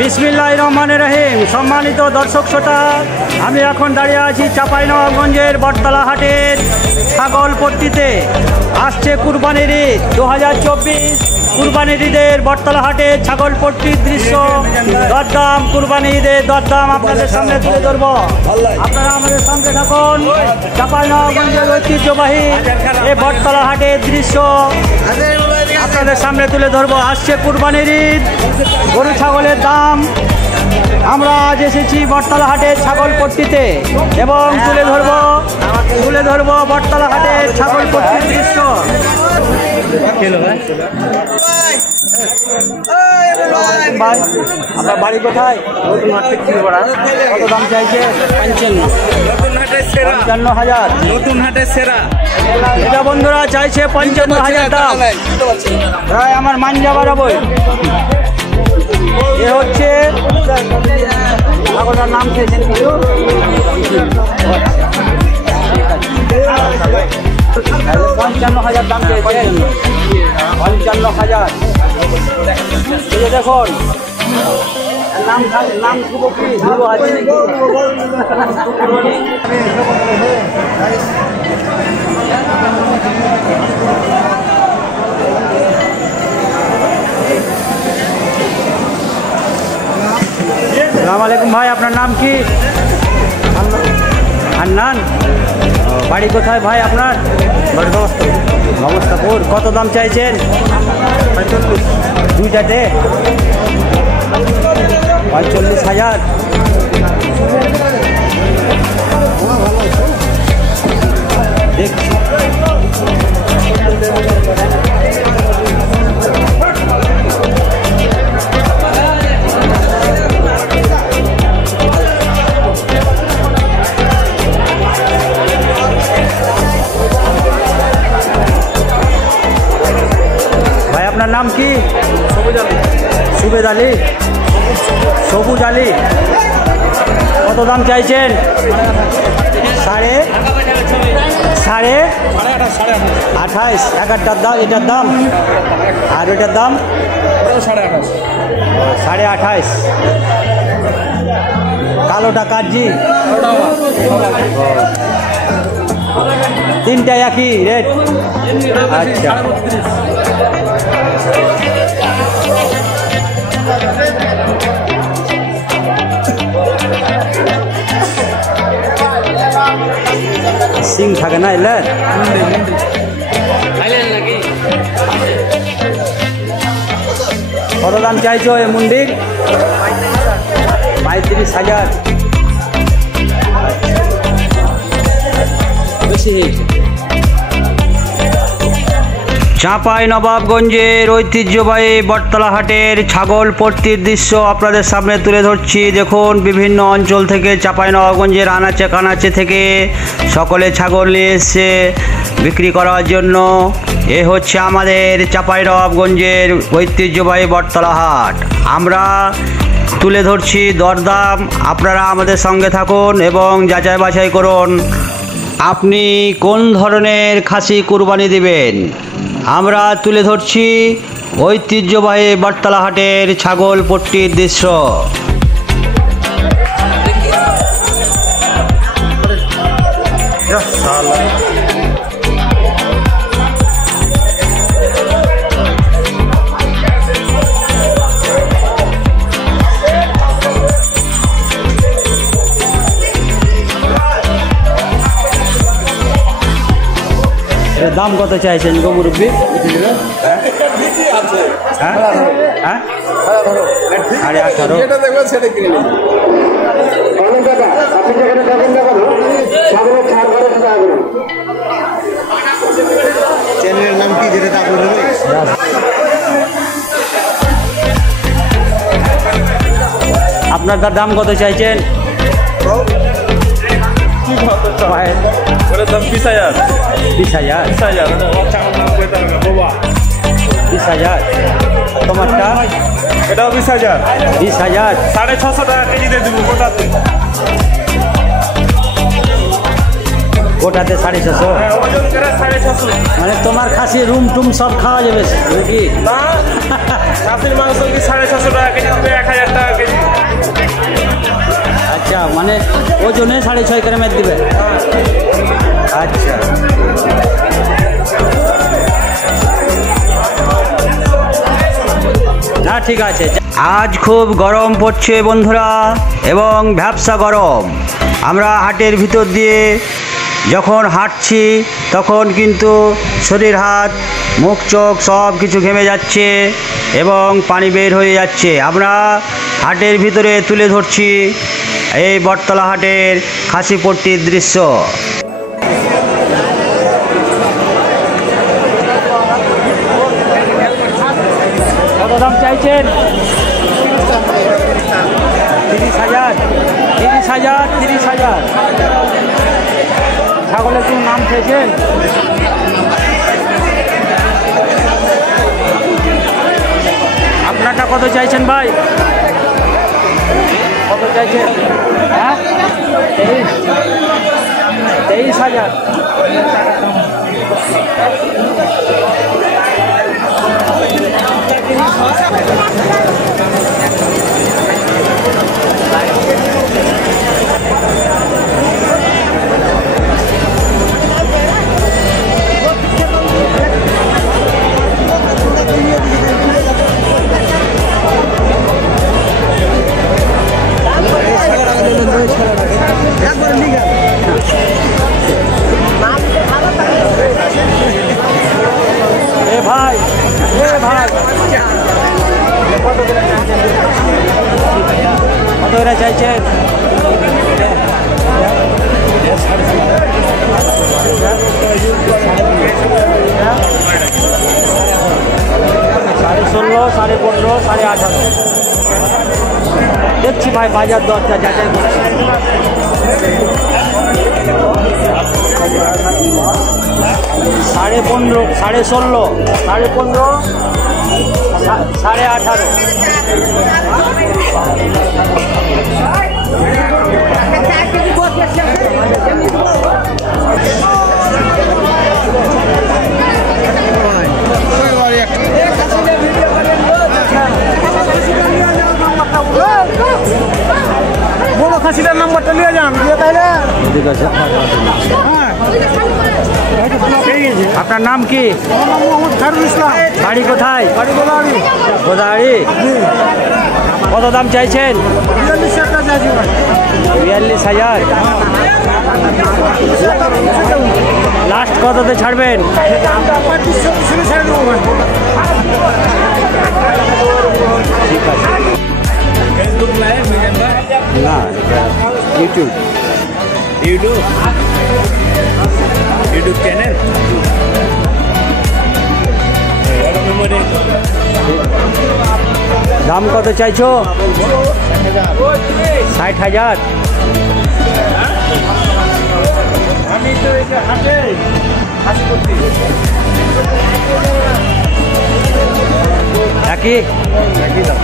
বিসমিল্লাহির রহমানির রহিম। সম্মানিত দর্শক শ্রোতা, আমি এখন দাঁড়িয়ে আছি চাঁপাইনবাবগঞ্জের বটতলা হাটের ছাগলপট্টিতে। আসছে কুরবানির ঈদ 2024। কুরবানির ঈদের বটতলা হাটের ছাগলপট্টির দৃশ্য, দরদাম, কুরবানি ঈদের দরদাম আপনাদের সামনে তুলে ধরব। আপনারা আমাদের সঙ্গে থাকুন। চাঁপাইনবাবগঞ্জের ঐতিহ্যবাহী এই বটতলা হাটের দৃশ্য আপনাদের সামনে তুলে ধরবো। আসছে কুরবানির ঈদ, গরু ছাগলের দাম। আমরা আজ এসেছি বটতলা হাটের ছাগলপট্টিতে এবং তুলে ধরবো বটতলা হাটের ছাগলপট্টির দৃশ্য। ভাই, আপনার বাড়ি কোথায়? কত দাম চাইছে? 55,000। নতুন হাটের সেরা এটা বন্ধুরা চাইছে 55,000 দাম। প্রায় আমার মান যাবার বই। এ হচ্ছে ছাগলটার নাম খেয়েছেন কিছু? 55,000 দাম চেয়েছেন। 55,000। দেখুন নাম শুভ কি শুরু আছে? আসসালামু আলাইকুম ভাই, আপনার নাম কি? হান্নান। বাড়ি কোথায় ভাই আপনার? নমস্কারপুর। কত দাম চাইছেন? 2টাতে 45,000। দেখছি ভাই, আপনার নাম কি? সুবেদ আলী। সবুজ আলী। কত দাম চাইছেন? সাড়ে 28,000। এটার দাম আর ওইটার দাম 28,500। কালোটা কাটজি? তিনটা একই রেট? আচ্ছা। সিং থাকে না এলে? কত দাম চাইছো এ মুন্ডির? 35,000। বেশি। চাঁপাইনবাবগঞ্জের ঐতিহ্যবাহী বটতলা হাটের ছাগলপট্টির দৃশ্য আপনাদের সামনে তুলে ধরছি। দেখুন, বিভিন্ন অঞ্চল থেকে, চাঁপাইনবাবগঞ্জের আনাচে কানাচে থেকে সকলে ছাগল নিয়ে এসছে বিক্রি করার জন্য। এ হচ্ছে আমাদের চাঁপাইনবাবগঞ্জের ঐতিহ্যবাহী বটতলা হাট। আমরা তুলে ধরছি দরদাম। আপনারা আমাদের সঙ্গে থাকুন এবং যাচাই বাছাই করুন আপনি কোন ধরনের খাসি কুরবানি দিবেন। আমরা তুলে ধরছি ঐতিহ্যবাহী বটতলা হাটের ছাগলপট্টির দৃশ্য। দাম কত চাইছেন গো মুরব্বী? 18,500। চ্যানেলের নাম কি যেটা আপনি আপনার দাম কত চাইছেন? 20,000। 20,000। তোমারটা? এটাও 20,000। 20,000। 650 টাকা কেজিতে দেবো গোটাতে। গোটাতে 650? ওজন করে 650। মানে তোমার খাসি রুম টুম সব খাওয়া যাবে নাকি? না, খাসির মাংস কি 650 টাকা কেজি, 1,000 টাকা কেজি। মানে ওজনে 6.5 গ্রামের দিবে। আচ্ছা, না ঠিক আছে। আজ খুব গরম পড়ছে বন্ধুরা, এবং ভ্যাপসা গরম। আমরা হাটের ভিতর দিয়ে যখন হাঁটছি তখন কিন্তু শরীর, হাত, মুখ, চোখ সব কিছু ঘেমে যাচ্ছে এবং পানি বের হয়ে যাচ্ছে। আমরা হাটের ভিতরে তুলে ধরছি এই বটতলা হাটের খাসিপট্টির দৃশ্য। কত দাম চাইছেন? 30,000। 30,000। 30,000। ছাগলের কোনো নাম খেয়েছেন? আপনারটা কত চাইছেন ভাই? কত চাইছেন? হ্যাঁ, 23,000। কত করে চাইছেন? 16,500, 15,500, 18,500 দেখছি ভাই, বাজার দরটা যাচাই করছি। 15,500, 16,500, 15,500, 18,500। বড় খাসিটার নাম্বারটা নিয়ে যান, দিয়ে তাহলে ঠিক আছে। আপনার নাম কি? আমার নাম মোহাম্মদ খায়রুল ইসলাম। বাড়ি কোথায়? বাড়ি গোদাগাড়ি। গোদাগাড়ি। কত দাম চাইছেন? 42,000 চাইছি ভাই। 42,000। লাস্ট কততে ছাড়বেন? 35,000 ছেড়ে দেবো ভাই। ঠিক আছে। ফেসবুক লাইভ মিজান ভাই? না, ইউটিউব। YouTube channel. দাম কত চাইছো? 60,000। আমি তো এই যে হাটে হাসি করছি। একই দাম।